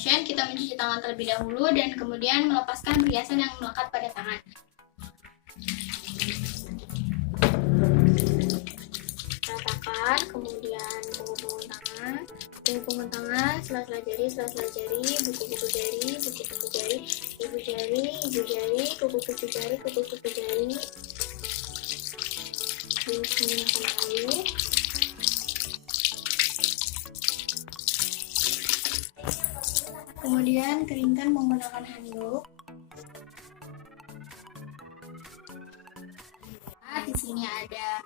Kita mencuci tangan terlebih dahulu dan kemudian melepaskan perhiasan yang melekat pada tangan. Ratakan, kemudian punggung tangan, sela-sela jari, buku-buku jari, ibu jari, kuku-kuku jari, menggunakan air. Kemudian keringkan menggunakan handuk. Di sini ada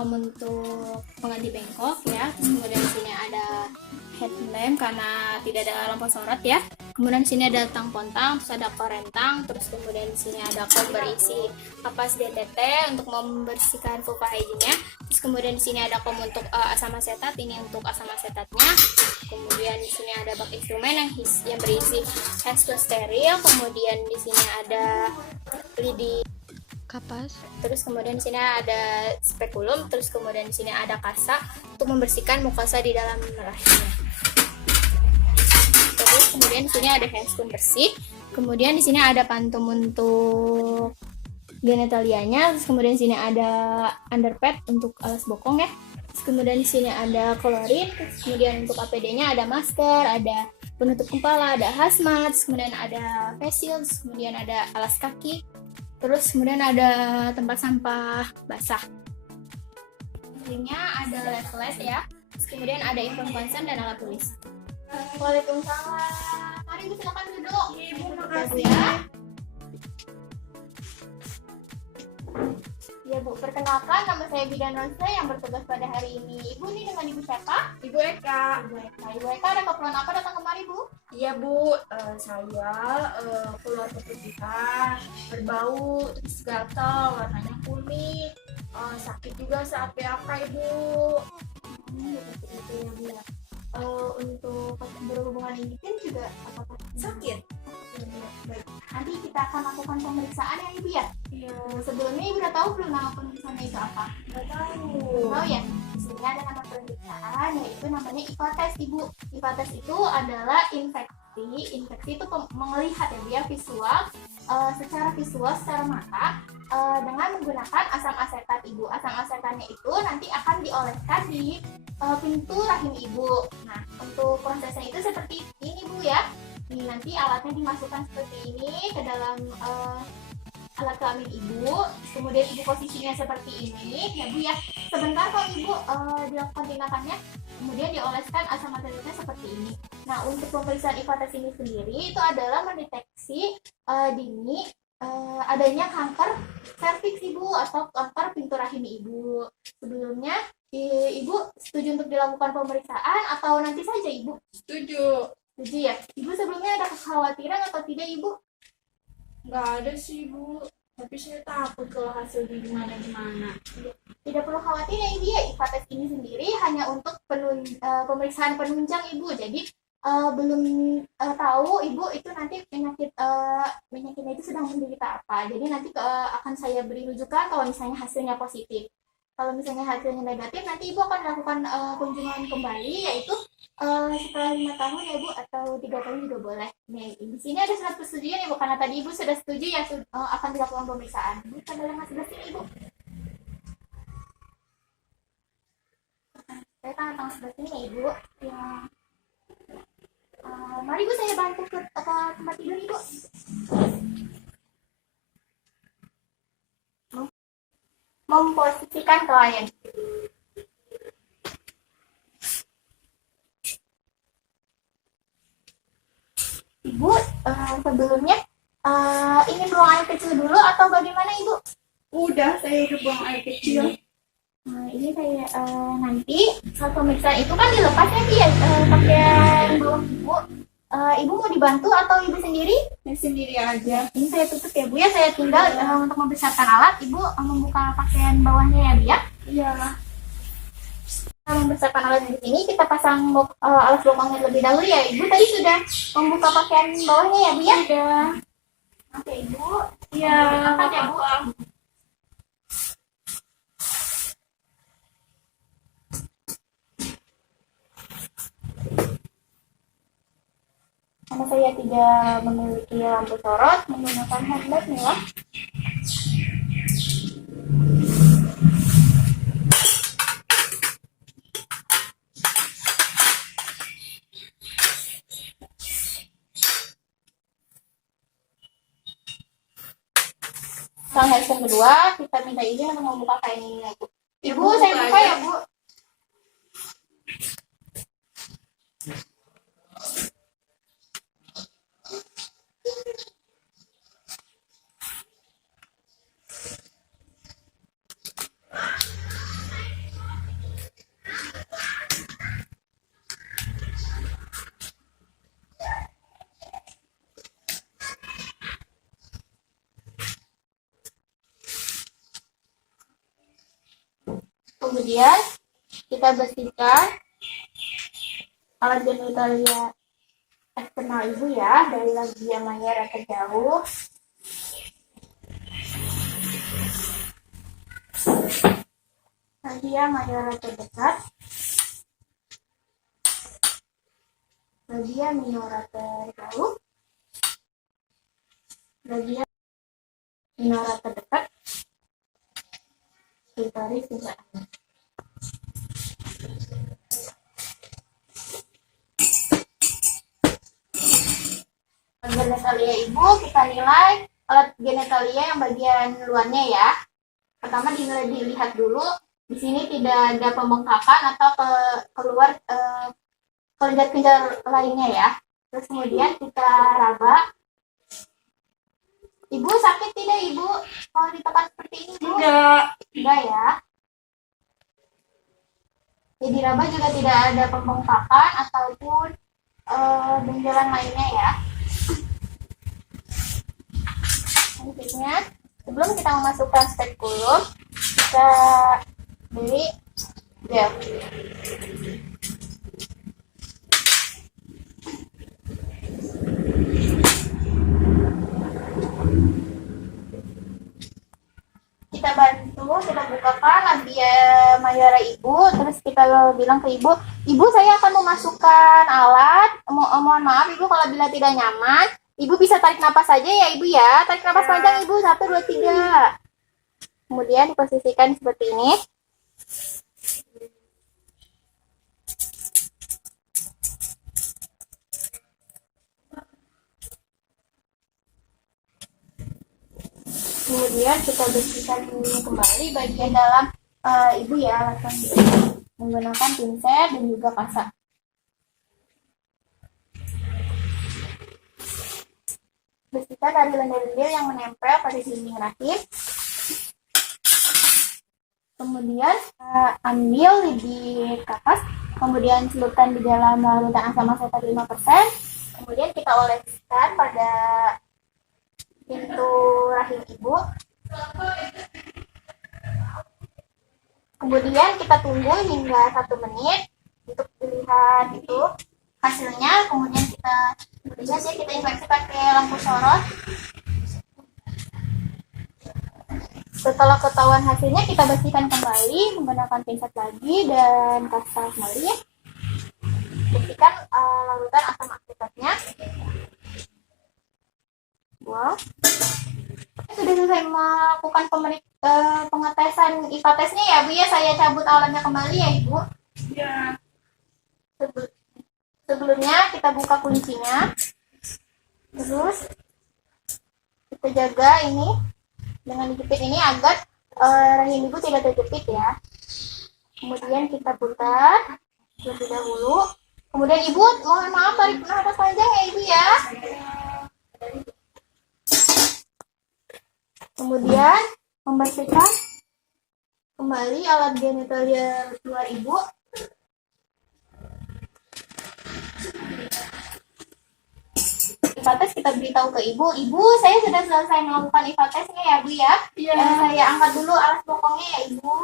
untuk pengganti bengkok ya. Kemudian di sini ada headlamp karena tidak ada lampu sorot ya. Kemudian di sini ada tang-pontang, terus ada korentang, terus kemudian di sini ada kop berisi kapas DTT untuk membersihkan fuka hygiene-nya. Terus kemudian di sini ada kom untuk asam asetat, ini untuk asam asetatnya. Kemudian di sini ada bak instrumen yang berisi handscreen steril. Kemudian di sini ada lidi kapas. Terus kemudian di sini ada spekulum. Terus kemudian di sini ada kasa untuk membersihkan mukosa di dalam rahimnya. Terus kemudian di sini ada handscreen bersih. Kemudian di sini ada pantum untuk genitalianya. Terus kemudian di sini ada underpad untuk alas bokong ya. Terus kemudian di sini ada klorin. Terus kemudian untuk APD-nya ada masker, ada penutup kepala, ada hazmat, kemudian ada face shield, kemudian ada alas kaki. Terus kemudian ada tempat sampah basah. Linknya ada leaflet ya. Terus kemudian ada info konsen dan alat tulis. Waalaikumsalam. Mari Bu, silakan duduk. Ibu, makasih ya. Ya Bu, perkenalkan nama saya Bidan Rose yang bertugas pada hari ini. Ibu ini dengan Ibu siapa? Ibu Eka. Ibu Eka ada keperluan apa datang kemari Bu? Iya Bu, saya keluar keputihan, berbau, terus gatal, warnanya kuning, sakit juga saat PAK Ibu. Seperti itu ya Bu ya. Untuk berhubungan intim juga apakah Sakit? baik. Nanti kita akan lakukan pemeriksaan ya Ibu ya. Iya. Sebelumnya Ibu udah tahu belum nama pemeriksaannya itu apa? Nggak tahu. Tahu ya? Di sini ada nama pemeriksaan yaitu namanya IVA test Ibu. IVA test itu adalah infeksi itu melihat ya biar visual, secara mata dengan menggunakan asam asetat Ibu. Asam asetatnya itu nanti akan dioleskan di pintu rahim Ibu. Nah, untuk prosesnya itu seperti ini Bu ya. Ini nanti alatnya dimasukkan seperti ini ke dalam alat kelamin Ibu. Kemudian Ibu posisinya seperti ini ya Bu ya. Sebentar kok Ibu dilakukan tindakannya. Kemudian dioleskan asam asetatnya seperti ini. Nah, untuk pemeriksaan IVA test ini sendiri itu adalah mendeteksi dini adanya kanker serviks Ibu atau kanker pintu rahim Ibu. Sebelumnya Ibu setuju untuk dilakukan pemeriksaan atau nanti saja Ibu? Setuju. Setuju ya? Ibu sebelumnya ada kekhawatiran atau tidak Ibu? Nggak ada sih Bu, tapi saya takut kalau hasilnya gimana-gimana. Tidak perlu khawatir ya Ibu ya, IVA test ini sendiri hanya untuk pemeriksaan penunjang Ibu. Jadi belum tahu Ibu itu nanti penyakitnya itu sedang menderita apa. Jadi nanti akan saya beri rujukan kalau misalnya hasilnya positif. Kalau misalnya hasilnya negatif, nanti Ibu akan melakukan kunjungan kembali, yaitu setelah 5 tahun ya Bu, atau 3 tahun juga boleh. Nih, di sini ada surat persetujuan ya Bu, karena tadi Ibu sudah setuju ya akan dilakukan pemeriksaan. Bu, tanda tangan sebelah sini Ibu. Saya tanda tangan sebelah sini ya Ibu. Ya. Mari Bu, saya bantu ke tempat tidur Ibu. Memposisikan klien. Ibu sebelumnya ini buang air kecil dulu atau bagaimana Ibu? Udah, saya udah buang air kecil. Nah, ini saya nanti saat pemeriksaan itu kan dilepas ya dia pakaian bawah Ibu. Ibu mau dibantu atau Ibu sendiri? Saya sendiri aja. Ini saya tutup ya Bu ya, saya tinggal untuk mempersiapkan alat. Ibu membuka pakaian bawahnya ya Bu ya. Iya. Mempersiapkan alat di sini kita pasang alas bokongnya terlebih dahulu ya Ibu. Tadi sudah membuka pakaian bawahnya ya Bu ya. Udah. Oke Ibu. Iya. Angkat ya Bu. Anda dia tidak memiliki lampu sorot, menggunakan headlight nih lah. Langkah yang kedua, kita minta izin untuk membuka kain ini ya, Bu. Ibu, saya buka ya, Bu. Kemudian kita bersihkan alat genitalia eksternal ibu ya, dari labia majora terjauh. Labia majora terdekat. Labia minora terjauh. Labia minora terdekat. Klitoris juga. Genitalia ibu kita nilai alat genitalia yang bagian luarnya ya. Pertama dilihat dulu, di sini tidak ada pembengkakan atau keluar kelenjar-kelenjar lainnya ya. Terus kemudian kita raba. Ibu sakit tidak ibu kalau ditekan seperti ini Bu? Tidak ya. Jadi raba juga tidak ada pembengkakan ataupun benjolan lainnya ya. Selanjutnya, sebelum kita memasukkan spekulum, kita beri gel. Kita bantu, kita bukakan labia majora ibu, terus kita bilang ke ibu, ibu saya akan memasukkan alat, mohon maaf ibu kalau bila tidak nyaman, ibu bisa tarik napas saja ya ibu ya, tarik napas panjang ibu, 1, 2, 3. Kemudian diposisikan seperti ini. Kemudian kita bersihkan kembali bagian dalam ibu ya, langsung menggunakan pinset dan juga pasak. Bersihkan dari lendir-lendir yang menempel pada dinding rahim. Kemudian ambil lidi kapas, kemudian celupkan di dalam larutan asam asetat 5%. Kemudian kita oleskan pada pintu rahim ibu. Kemudian kita tunggu hingga 1 menit untuk dilihat itu hasilnya. Kemudian kita infeksi pakai lampu sorot. Setelah ketahuan hasilnya, kita bersihkan kembali menggunakan pinset lagi dan kasar kembali. Bersihkan larutan asam asetatnya. Wow. Sudah selesai melakukan pengetesan IVA tesnya ya Bu ya. Saya cabut alatnya kembali ya Ibu. Ya. Sebelumnya kita buka kuncinya. Terus kita jaga ini dengan dijepit ini agar rahim ibu tidak terjepit ya. Kemudian kita putar terlebih dahulu. Kemudian ibu mohon maaf tarik nafas panjang ya ibu ya. Kemudian membersihkan kembali alat genitalia luar ibu. IVA tes kita beritahu ke ibu, ibu saya sudah selesai melakukan IVA tesnya ya Bu ya. Iya. Saya angkat dulu alas bokongnya ya ibu.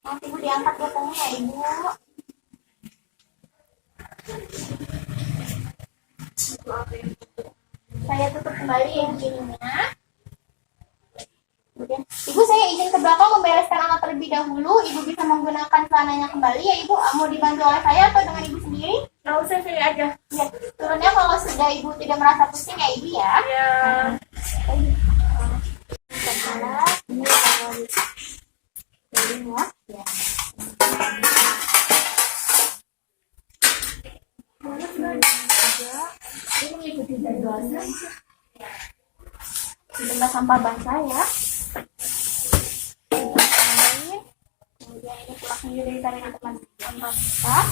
Nanti ibu diangkat bokongnya ya ibu. Saya tutup kembali yang ininya. Kemudian, ibu saya izin ke belakang membereskan alat terlebih dahulu. Ibu bisa menggunakan celananya kembali ya ibu. Mau dibantu oleh saya atau dengan ibu sendiri? Nggak usah, saya aja. Ya, turun turunnya kalau sudah ibu tidak merasa pusing ya ibu ya. Ya. Setelah ini kalau ya. Ini mengikuti jadwalnya. Tempat sampah basah ya. Kemudian ini pulaknya juga ditarik ke tempat sampah basah.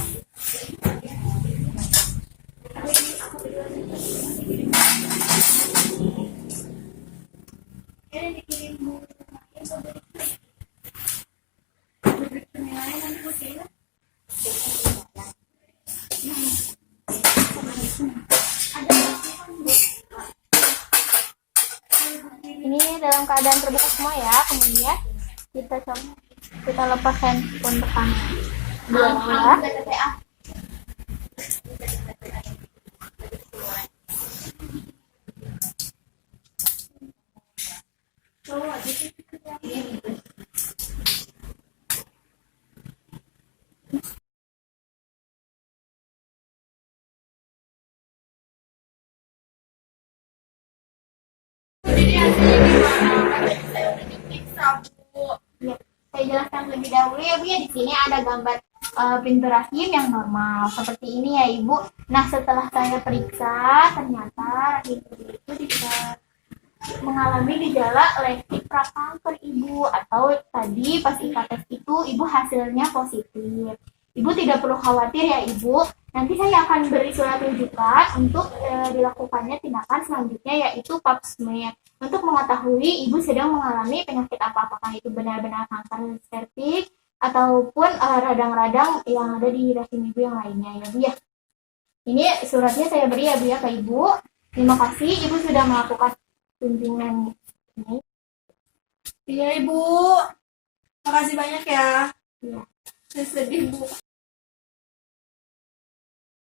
Ini dalam keadaan terbuka semua ya. Kemudian kita lepas handphone depan dua ya. Ya, saya jelaskan lebih dahulu ya Bu ya. Di sini ada gambar pintu rahim yang normal seperti ini ya Ibu. Nah setelah saya periksa ternyata rahim Ibu itu bisa mengalami gejala lektik prakanker Ibu, atau tadi pas IKA tes itu Ibu hasilnya positif. Ibu tidak perlu khawatir ya Ibu. Nanti saya akan beri surat rujukan untuk dilakukannya tindakan selanjutnya yaitu pap smear untuk mengetahui Ibu sedang mengalami penyakit apa, apakah itu benar-benar kanker serviks ataupun radang-radang yang ada di rahim Ibu yang lainnya ya Bu ya. Ini suratnya saya beri ya Bu ya ke Ibu. Terima kasih Ibu sudah melakukan kunjungan ini. Iya Ibu, makasih banyak ya. Iya. Saya sedih Bu.